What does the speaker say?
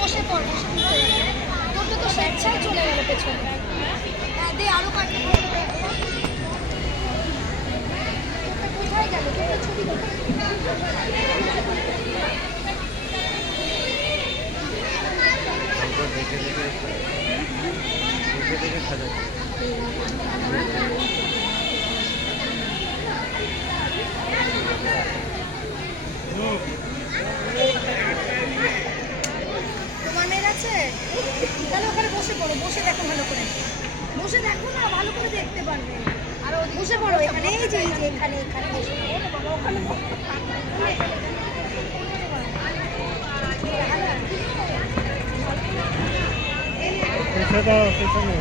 বসে পড়, বসে পড়তে হবে। তোর তো স্বেচ্ছায় চলে গেল পেছনে। হ্যাঁ, দে আরো কাটতে হবে। কোথায় গেল? তোর ছবি দেখে দেখে সাজা তোমার মেয়ের আছে? তাহলে ওখানে বসে পড়ো, বসে দেখো ভালো করে। বসে দেখো না, ভালো করে দেখতে পারবে। আর বসে পড়ো এখানে, এই যে এখানে এখানে বসে পড়ো। ওখানে পেছনে